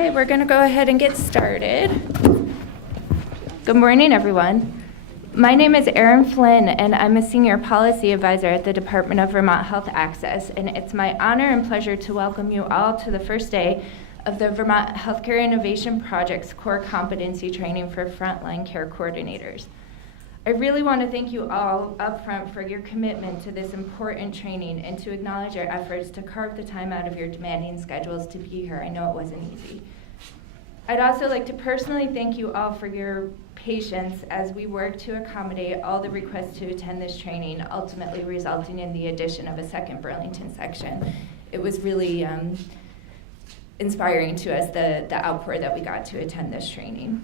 Okay, we're going to go ahead and get started. Good morning, everyone. My name is Erin Flynn, and I'm a Senior Policy Advisor at the Department of Vermont Health Access, and it's my honor and pleasure to welcome you all to the first day of the Vermont Healthcare Innovation Project's Core Competency Training for Frontline Care Coordinators. I really want to thank you all upfront for your commitment to this important training and to acknowledge your efforts to carve the time out of your demanding schedules to be here. I know it wasn't easy. I'd also like to personally thank you all for your patience as we work to accommodate all the requests to attend this training, ultimately resulting in the addition of a second Burlington section. It was really inspiring to us, the outpour that we got to attend this training.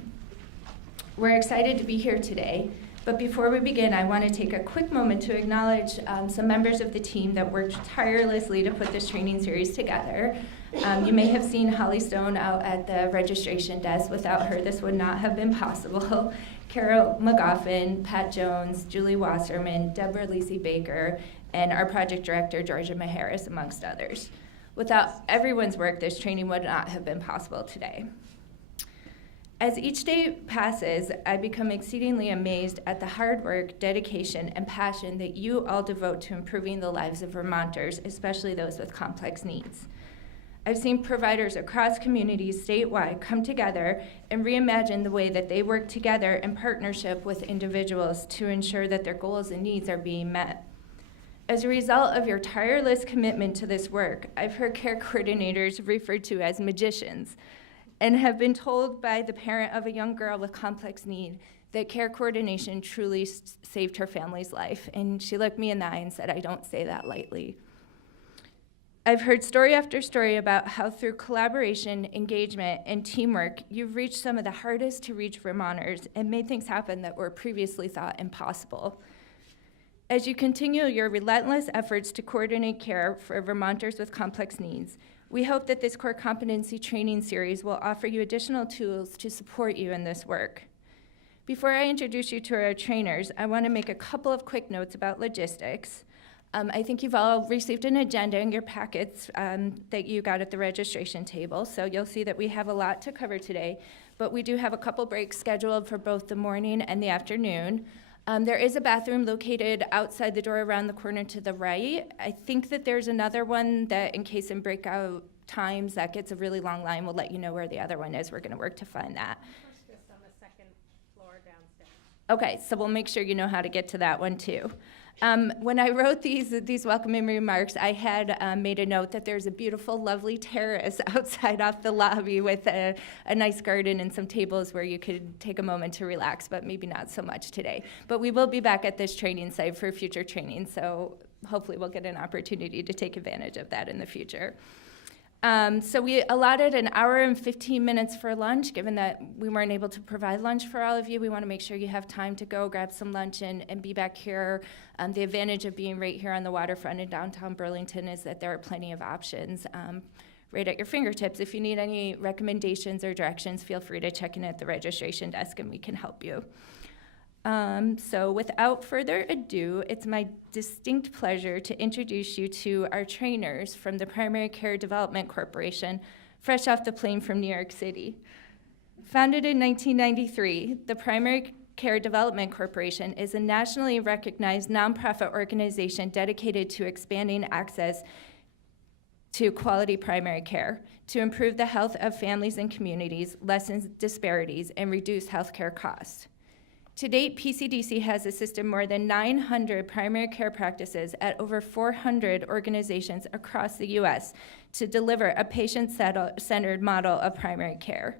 We're excited to be here today. But before we begin, I want to take a quick moment to acknowledge some members of the team that worked tirelessly to put this training series together. You may have seen Holly Stone out at the registration desk. Without her, this would not have been possible. Carol McGoffin, Pat Jones, Julie Wasserman, Deborah Lacey Baker, and our project director, Georgia Maharis, amongst others. Without everyone's work, this training would not have been possible today. As each day passes, I become exceedingly amazed at the hard work, dedication, and passion that you all devote to improving the lives of Vermonters, especially those with complex needs. I've seen providers across communities statewide come together and reimagine the way that they work together in partnership with individuals to ensure that their goals and needs are being met. As a result of your tireless commitment to this work, I've heard care coordinators referred to as magicians, and have been told by the parent of a young girl with complex need that care coordination truly saved her family's life. And she looked me in the eye and said, "I don't say that lightly." I've heard story after story about how through collaboration, engagement, and teamwork, you've reached some of the hardest to reach Vermonters and made things happen that were previously thought impossible. As you continue your relentless efforts to coordinate care for Vermonters with complex needs, we hope that this core competency training series will offer you additional tools to support you in this work. Before I introduce you to our trainers, I want to make a couple of quick notes about logistics. I think you've all received an agenda in your packets that you got at the registration table, so you'll see that we have a lot to cover today, but we do have a couple breaks scheduled for both the morning and the afternoon. There is a bathroom located outside the door around the corner to the right. I think that there's another one that, in case in breakout times that gets a really long line, we'll let you know where the other one is. We're going to work to find that. Just on the second floor downstairs. Okay, so we'll make sure you know how to get to that one too. When I wrote these welcoming remarks, I had made a note that there's a beautiful, lovely terrace outside off the lobby with a nice garden and some tables where you could take a moment to relax, but maybe not so much today. But we will be back at this training site for future training, so hopefully we'll get an opportunity to take advantage of that in the future. So we allotted an hour and 15 minutes for lunch. Given that we weren't able to provide lunch for all of you, we want to make sure you have time to go grab some lunch and be back here. The advantage of being right here on the waterfront in downtown Burlington is that there are plenty of options right at your fingertips. If you need any recommendations or directions, feel free to check in at the registration desk and we can help you. So without further ado, it's my distinct pleasure to introduce you to our trainers from the Primary Care Development Corporation, fresh off the plane from New York City. Founded in 1993, the Primary Care Development Corporation is a nationally recognized nonprofit organization dedicated to expanding access to quality primary care, to improve the health of families and communities, lessen disparities, and reduce healthcare costs. To date, PCDC has assisted more than 900 primary care practices at over 400 organizations across the U.S. to deliver a patient-centered model of primary care.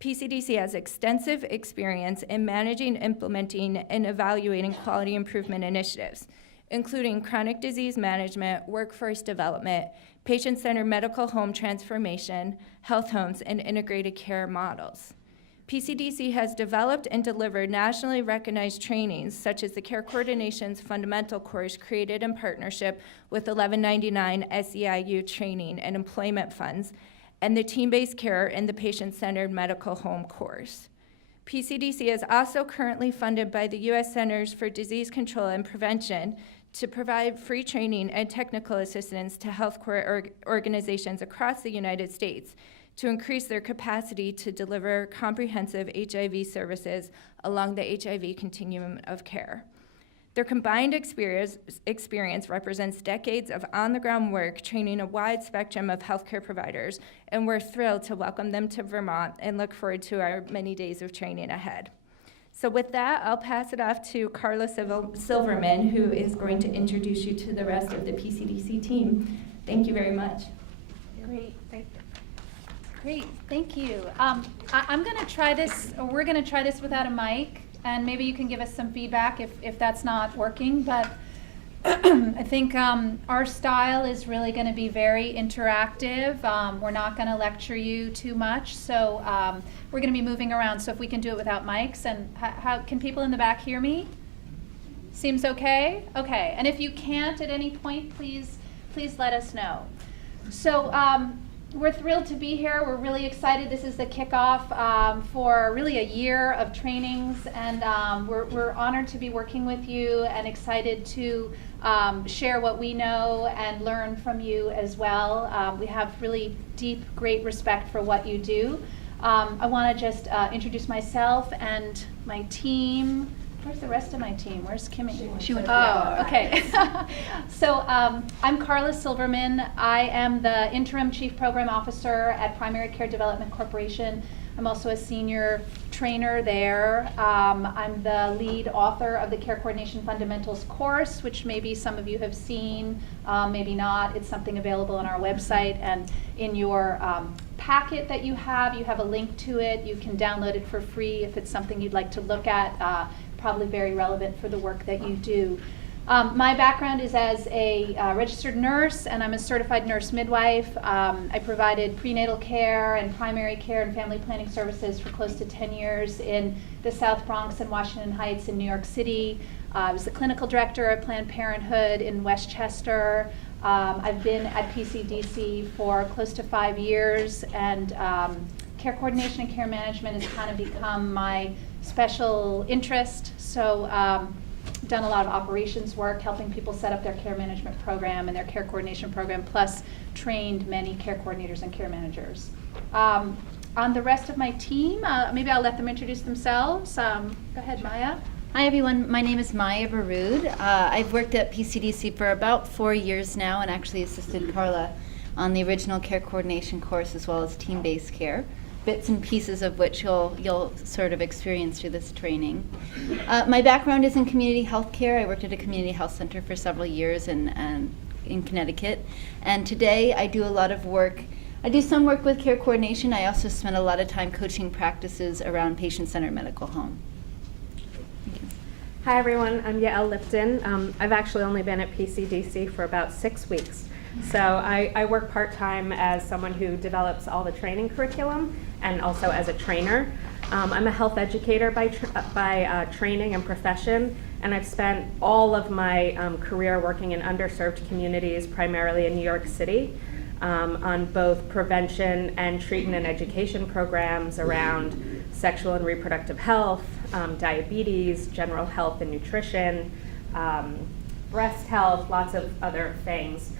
PCDC has extensive experience in managing, implementing, and evaluating quality improvement initiatives, including chronic disease management, workforce development, patient-centered medical home transformation, health homes, and integrated care models. PCDC has developed and delivered nationally recognized trainings, such as the Care Coordination's Fundamental Course created in partnership with 1199 SEIU Training and Employment Funds, and the Team-Based Care and the Patient-Centered Medical Home course. PCDC is also currently funded by the U.S. Centers for Disease Control and Prevention to provide free training and technical assistance to health care organizations across the United States to increase their capacity to deliver comprehensive HIV services along the HIV continuum of care. Their combined experience represents decades of on-the-ground work training a wide spectrum of healthcare providers, and we're thrilled to welcome them to Vermont and look forward to our many days of training ahead. So with that, I'll pass it off to Carla Silverman, who is going to introduce you to the rest of the PCDC team. Thank you very much. Great, thank you. Great, thank you. I'm going to try this, or we're going to try this without a mic, and maybe you can give us some feedback if that's not working, but I think our style is really going to be very interactive. We're not going to lecture you too much, so we're going to be moving around, so if we can do it without mics. And how can people in the back hear me? Seems okay? Okay, and if you can't at any point, please let us know. So we're thrilled to be here. We're really excited. This is the kickoff for really a year of trainings, and we're honored to be working with you and excited to share what we know and learn from you as well. We have really deep, great respect for what you do. I want to just introduce myself and my team. Where's the rest of my team? Where's Kimmy? She went. Oh, okay. So I'm Carla Silverman. I am the Interim Chief Program Officer at Primary Care Development Corporation. I'm also a senior trainer there. I'm the lead author of the Care Coordination Fundamentals course, which maybe some of you have seen, maybe not. It's something available on our website, and in your packet that you have a link to it. You can download it for free if it's something you'd like to look at. Probably very relevant for the work that you do. My background is as a registered nurse, and I'm a certified nurse midwife. I provided prenatal care and primary care and family planning services for close to 10 years in the South Bronx and Washington Heights in New York City. I was the clinical director of Planned Parenthood in Westchester. I've been at PCDC for close to 5 years, and care coordination and care management has kind of become my special interest. So done a lot of operations work, helping people set up their care management program and their care coordination program, plus trained many care coordinators and care managers. On the rest of my team, maybe I'll let them introduce themselves. Go ahead, Maya. Hi everyone, my name is Maya Baroud. I've worked at PCDC for about 4 years now and actually assisted Carla on the original care coordination course as well as team-based care, bits and pieces of which you'll sort of experience through this training. My background is in community health care. I worked at a community health center for several years in Connecticut, and today I do a lot of work. I do some work with care coordination. I also spend a lot of time coaching practices around patient-centered medical home. Hi everyone, I'm Gail Lipton. I've actually only been at PCDC for about 6 weeks. So I work part-time as someone who develops all the training curriculum and also as a trainer. I'm a health educator by training and profession, and I've spent all of my career working in underserved communities, primarily in New York City, on both prevention and treatment and education programs around sexual and reproductive health, diabetes, general health and nutrition, breast health, lots of other things.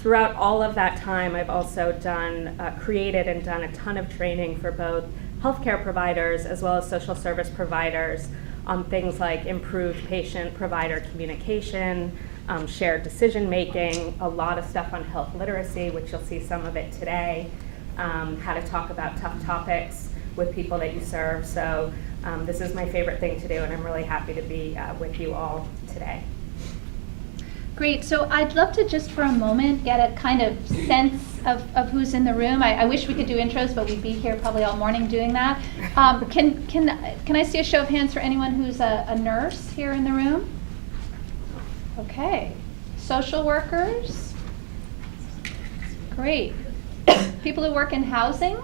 Throughout all of that time, I've also created and done a ton of training for both healthcare providers as well as social service providers on things like improved patient-provider communication, shared decision-making, a lot of stuff on health literacy, which you'll see some of it today, how to talk about tough topics with people that you serve. So this is my favorite thing to do, and I'm really happy to be with you all today. Great, so I'd love to just for a moment get a kind of sense of who's in the room. I wish we could do intros, but we'd be here probably all morning doing that. Can I see a show of hands for anyone who's a nurse here in the room? Okay, social workers? Great. People who work in housing?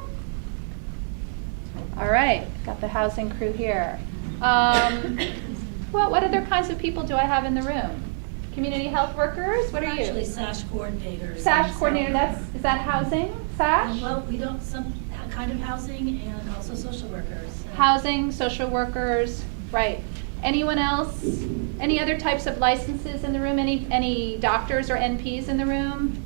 All right, got the housing crew here. Well, what other kinds of people do I have in the room? Community health workers, what are you? Actually, SASH coordinators. SASH coordinator, is that housing, SASH? Well, we don't, some kind of housing and also social workers. Housing, social workers, right. Anyone else? Any other types of licenses in the room? Any doctors or NPs in the room?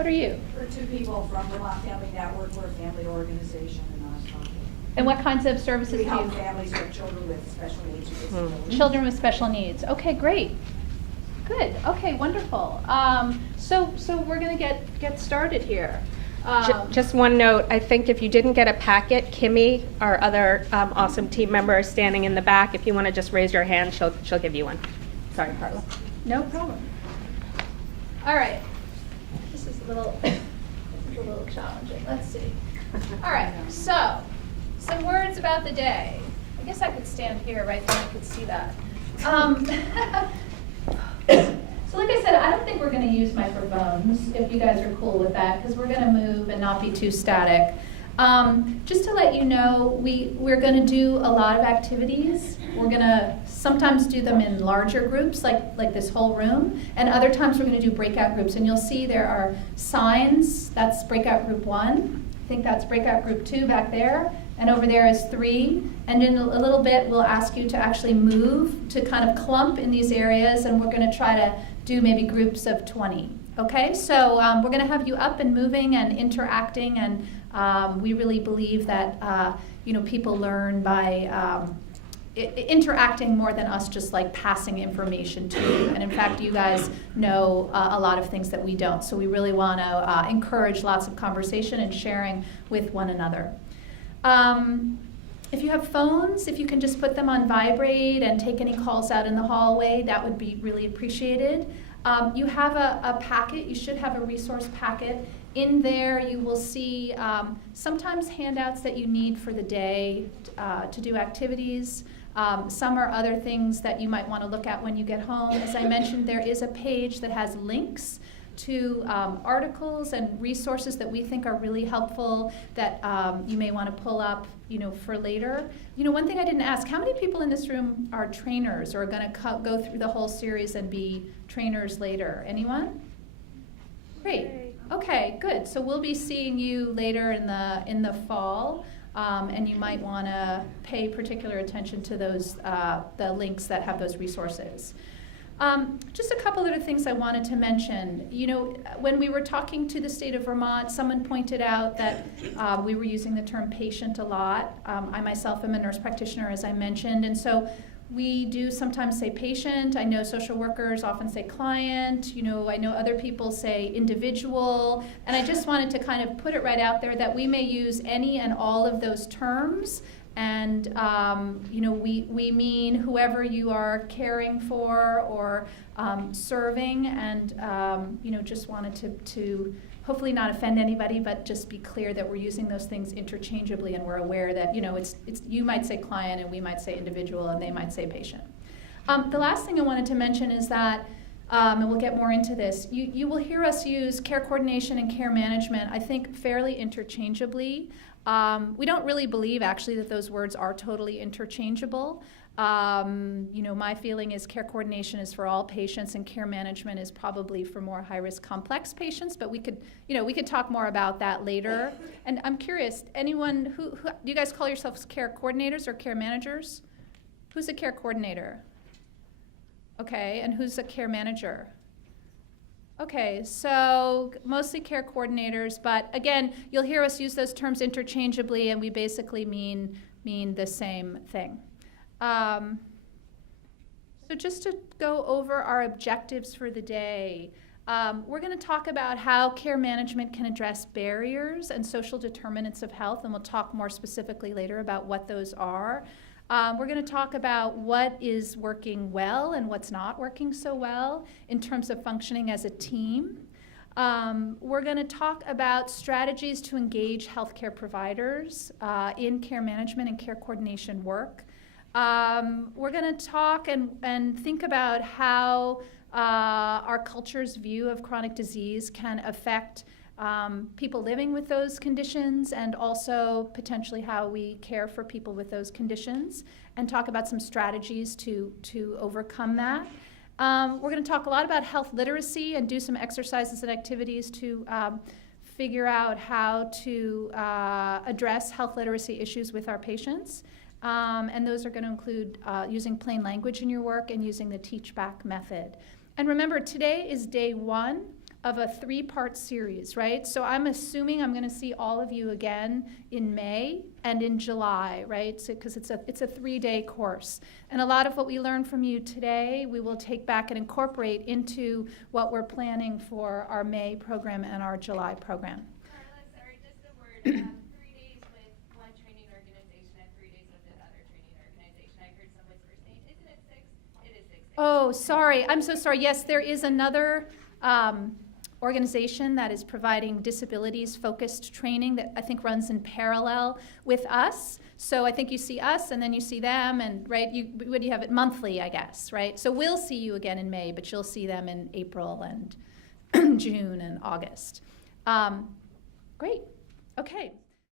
What are you? We're two people from Vermont Family Network. We're a family organization and nonprofit. And what kinds of services do We you? help families with children with special needs or disabilities. Children with special needs. Okay, great. Good. Okay, wonderful. So we're gonna get started here. Just one note, I think if you didn't get a packet, Kimmy, our other awesome team member, is standing in the back. If you want to just raise your hand, she'll give you one. Sorry, Carla. No problem. All right. This is a little challenging. Let's see. All right. So, some words about the day. I guess I could stand here, right, then I could see that. So like I said, I don't think we're going to use microphones, if you guys are cool with that, because we're going to move and not be too static. Just to let you know, we're going to do a lot of activities. We're going to sometimes do them in larger groups, like this whole room, and other times we're going to do breakout groups. And you'll see there are signs. That's breakout group 1. I think that's breakout group 2 back there. And over there is 3. And in a little bit, we'll ask you to actually move to kind of clump in these areas, and we're going to try to do maybe groups of 20. Okay, so we're going to have you up and moving and interacting, and we really believe that people learn by interacting more than us just like passing information to you. And in fact, you guys know a lot of things that we don't. So we really want to encourage lots of conversation and sharing with one another. If you have phones, if you can just put them on vibrate and take any calls out in the hallway, that would be really appreciated. You have a packet, you should have a resource packet. In there you will see sometimes handouts that you need for the day to do activities. Some are other things that you might want to look at when you get home. As I mentioned, there is a page that has links to articles and resources that we think are really helpful that you may want to pull up, for later. One thing I didn't ask, how many people in this room are trainers or are going to go through the whole series and be trainers later? Anyone? Great. Okay, good. So we'll be seeing you later in the fall, and you might want to pay particular attention to those the links that have those resources. Just a couple other things I wanted to mention. When we were talking to the state of Vermont, someone pointed out that we were using the term patient a lot. I myself am a nurse practitioner, as I mentioned, and so we do sometimes say patient. I know social workers often say client. I know other people say individual, and I just wanted to kind of put it right out there that we may use any and all of those terms. And we mean whoever you are caring for or serving, and just wanted to hopefully not offend anybody, but just be clear that we're using those things interchangeably, and we're aware that it's you might say client and we might say individual and they might say patient. The last thing I wanted to mention is that, and we'll get more into this, you will hear us use care coordination and care management, I think, fairly interchangeably. We don't really believe, actually, that those words are totally interchangeable. My feeling is care coordination is for all patients, and care management is probably for more high-risk, complex patients. But we could talk more about that later. And I'm curious, anyone who do you guys call yourselves care coordinators or care managers? Who's a care coordinator? Okay, and who's a care manager? Okay, so mostly care coordinators, but again, you'll hear us use those terms interchangeably, and we basically mean the same thing. So just to go over our objectives for the day, we're going to talk about how care management can address barriers and social determinants of health, and we'll talk more specifically later about what those are. We're going to talk about what is working well and what's not working so well in terms of functioning as a team. We're going to talk about strategies to engage healthcare providers in care management and care coordination work. We're going to talk and think about how our culture's view of chronic disease can affect people living with those conditions, and also potentially how we care for people with those conditions, and talk about some strategies to overcome that. We're going to talk a lot about health literacy and do some exercises and activities to figure out how to address health literacy issues with our patients. And those are going to include using plain language in your work and using the teach back method. And remember, today is day 1. of a 3-part series, right? So I'm assuming I'm going to see all of you again in May and in July, right? So, because it's a 3-day course. And a lot of what we learned from you today, we will take back and incorporate into what we're planning for our May program and our July program. Carla, sorry, just a word. 3 days with one training organization and 3 days with another training organization. I heard some whispers saying, isn't it 6? It is 6 days. Oh, sorry. I'm so sorry. Yes, there is another organization that is providing disabilities-focused training that I think runs in parallel with us. So I think you see us and then you see them, and right, what do you have it monthly, I guess, right? So we'll see you again in May, but you'll see them in April and June and August. Great. Okay.